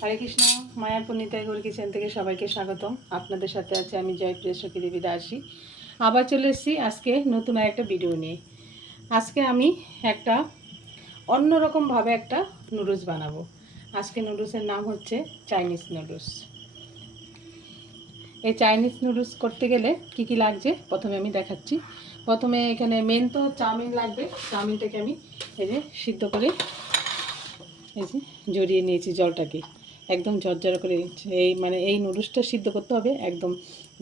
হরে Krishna. Mayapur Nitai Gour kitchen থেকে সবাইকে স্বাগতম। আপনাদের সাথে আছে আমি জয়প্রিয়া সখী দেবী দাসী। আবার চলে এসেছি আজকে নতুন একটা ভিডিও নিয়ে। আজকে আমি একটা অন্যরকমভাবে একটা নুডলস বানাবো। আজকে নুডলসের নাম হচ্ছে চাইনিজ নুডলস। এই চাইনিজ নুডলস করতে গেলে কি কি লাগছে প্রথমে আমি দেখাচ্ছি। প্রথমে এখানে মেন তো চাউমিন লাগবে। চাউমিনটাকে আমি এই যে সিদ্ধ করে এই যে জড়িয়ে নিয়েছি জলটাকে, একদম ঝরঝরা করে নিচ্ছি। এই নুডলসটা সিদ্ধ করতে হবে একদম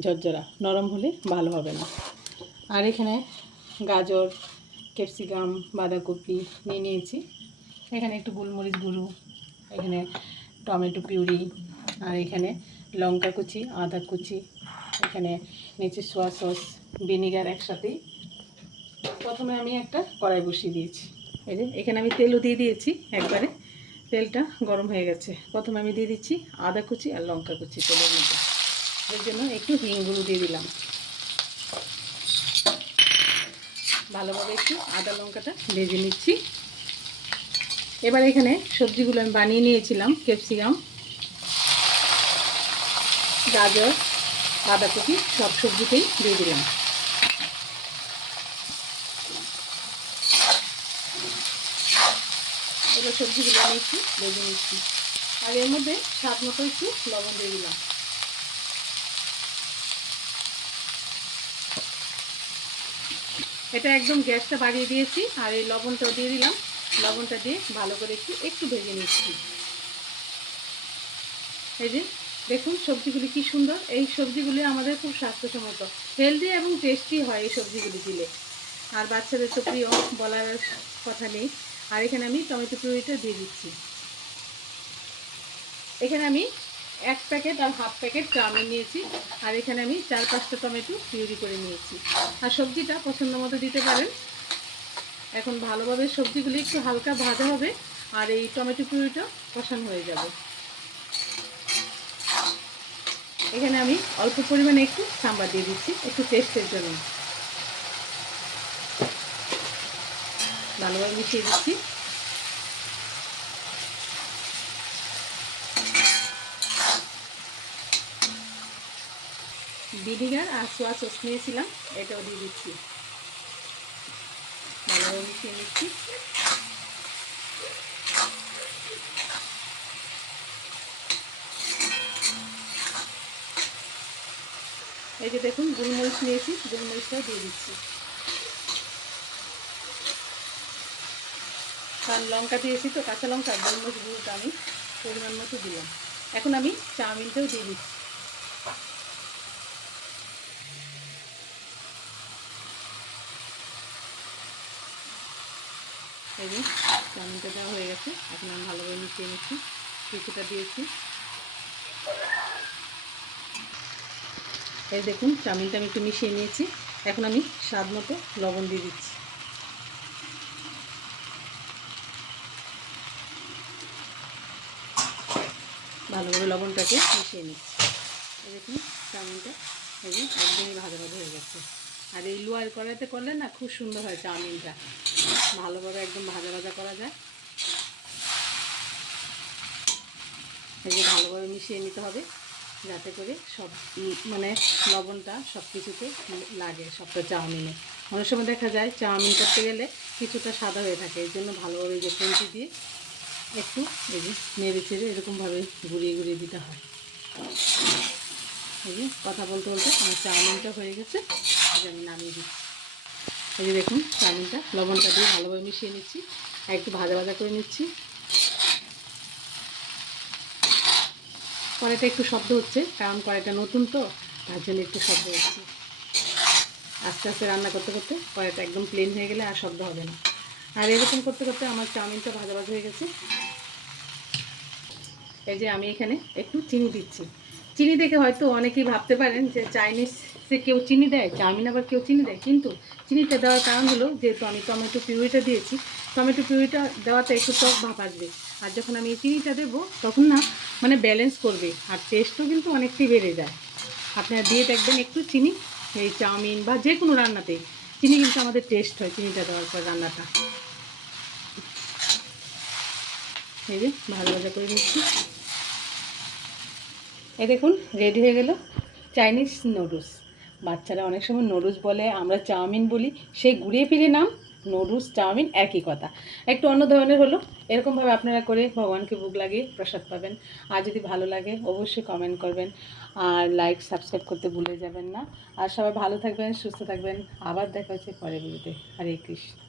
ঝরঝরা, নরম হলে ভালো হবে না। আর এখানে গাজর, ক্যাপসিকাম, বাঁধাকপি নিয়ে নিয়েছি। এখানে একটু গোলমরিচ গুঁড়ো, এখানে টমেটো পিউরি, আর এখানে লঙ্কা কুচি, আদা কুচি, এখানে নিচে সোয়া সস, ভিনিগার একসাথেই। প্রথমে আমি একটা কড়াই বসিয়ে দিয়েছি। এই যে এখানে আমি তেলও দিয়ে দিয়েছি একবারে। তেলটা গরম হয়ে গেছে। প্রথমে আমি দিয়ে দিচ্ছি আদা কুচি আর লঙ্কা কুচি তেলের মধ্যে। এর জন্য একটু হিং গুঁড়ো দিয়ে দিলাম। ভালোভাবে একটু আদা লঙ্কাটা ভেজে নিচ্ছি। এবার এখানে সবজিগুলো আমি বানিয়ে নিয়েছিলাম, ক্যাপসিকাম, গাজর, বাঁধাকপি সব সবজিতেই দিয়ে দিলাম। এবার সবজিগুলো আমি একটু ভেজে নিচ্ছি। আর এর মধ্যে স্বাদ মতো একটু লবণ দিয়ে দিলাম। এটা একদম গ্যাসটা বাড়িয়ে দিয়েছি আর এই লবণটাও দিয়ে দিলাম। লবণটা দিয়ে ভালো করে একটু ভেজে নিচ্ছি। এই যে দেখুন সবজিগুলি কি সুন্দর। এই সবজিগুলি আমাদের খুব স্বাস্থ্যসম্মত, হেলদি এবং টেস্টি হয় এই সবজিগুলি দিলে। আর বাচ্চাদের তো প্রিয়, বলার কথা নেই। আর এখানে আমি টমেটো পিউরিটা দিয়ে দিচ্ছি। এখানে আমি 1 প্যাকেট আর হাফ প্যাকেট চাউমিন নিয়েছি। আর এখানে আমি 4-5টা টমেটো পিউরি করে নিয়েছি। আর সবজিটা পছন্দ মতো দিতে পারেন। এখন ভালোভাবে সবজিগুলি একটু হালকা ভাজা হবে আর এই টমেটো পিউরিটা কষানো হয়ে যাবে। এখানে আমি অল্প পরিমাণে একটু সাম্বার দিয়ে দিচ্ছি একটু টেস্টের জন্য। ভালোভাবে মিশিয়ে দিচ্ছি। ভিনিগার আর সোয়া সস নিয়েছিলাম, এটাও দিয়ে দিচ্ছি। ভালোভাবে মিশিয়ে নিচ্ছি। এই যে দেখুন গোলমরিচ নিয়েছি, গোলমরিচটাও দিয়ে দিচ্ছি। কারণ লঙ্কা দিয়েছি তো, কাঁচা লঙ্কা, গোলমরিচ গুঁড়োটা আমি পরিমাণ মতো দিলাম। এখন আমি চাউমিনটাও দিয়ে দিচ্ছি। এই যে চাউমিনটা দেওয়া হয়ে গেছে। এখন আমি ভালোভাবে মিশিয়ে নিচ্ছি। কিছুটা দিয়েছি। এই দেখুন চাউমিনটা আমি একটু মিশিয়ে নিয়েছি। এখন আমি স্বাদ মতো লবণ দিয়ে দিচ্ছি। ভালোভাবে লবণটাকে মিশিয়ে নিচ্ছি। এই দেখুন চাউমিনটা এই যে একদমই ভাজা ভাজা হয়ে গেছে। আর এই লোয়ার কড়াইতে করলে না খুব সুন্দর হয় চাউমিনটা, ভালোভাবে একদম ভাজা ভাজা করা যায়। এই যে ভালোভাবে মিশিয়ে নিতে হবে যাতে করে সব মানে লবণটা সব কিছুতে লাগে, সবটা চাউমিনে। অনেক সময় দেখা যায় চাউমিন করতে গেলে কিছুটা সাদা হয়ে থাকে, এই জন্য ভালোভাবে যে খুন্তি দিয়ে একটু এই যে নেড়ে চেড়ে এরকমভাবে ঘুরিয়ে ঘুরিয়ে দিতে হয়। এই যে কথা বলতে বলতে আমার চাউমিনটা হয়ে গেছে, এই যে আমি নামিয়ে দিচ্ছি। এই যে দেখুন চাউমিনটা লবণটা দিয়ে ভালোভাবে মিশিয়ে নিচ্ছি আর একটু ভাজা ভাজা করে নিচ্ছি। কড়াইটা একটু শব্দ হচ্ছে কারণ কড়াইটা নতুন তো, তার জন্য একটু শব্দ হচ্ছে। আস্তে আস্তে রান্না করতে করতে কড়াইটা একদম প্লেন হয়ে গেলে আর শব্দ হবে না। আর এরকম করতে করতে আমার চাউমিনটা ভাজা ভাজা হয়ে গেছে। এই যে আমি এখানে একটু চিনি দিচ্ছি। চিনি দেখে হয়তো অনেকেই ভাবতে পারেন যে চাইনিজে কেউ চিনি দেয়, চাউমিন আবার কেউ চিনি দেয়, কিন্তু চিনিটা দেওয়ার কারণ হলো যেহেতু আমি টমেটো পিউরিটা দিয়েছি, টমেটো পিউরিটা দেওয়াতে একটু টক ভাব আসবে। আর যখন আমি এই চিনিটা দেবো তখন না মানে ব্যালেন্স করবে আর টেস্টও কিন্তু অনেকটাই বেড়ে যায়। আপনারা দিয়ে দেখবেন একটু চিনি এই চাউমিন বা যে কোনো রান্নাতেই চিনি কিন্তু আমাদের টেস্ট হয় চিনিটা দেওয়ার পর রান্নাটা। এই যে ভালো ভাজা করে নিচ্ছি। এই দেখুন রেডি হয়ে গেল চাইনিজ নুডলস। বাচ্চারা অনেক সময় নুডলস বলে, আমরা চাউমিন বলি, সেই ঘুরিয়ে ফিরে নাম নুডলস চাউমিন একই কথা, একটু অন্য ধরনের হলো। এরকমভাবে আপনারা করে ভগবানকে ভোগ লাগিয়ে প্রসাদ পাবেন। আর যদি ভালো লাগে অবশ্যই কমেন্ট করবেন, আর লাইক সাবস্ক্রাইব করতে ভুলে যাবেন না। আর সবাই ভালো থাকবেন, সুস্থ থাকবেন। আবার দেখা হচ্ছে পরের ভিডিওতে। হরে কৃষ্ণ।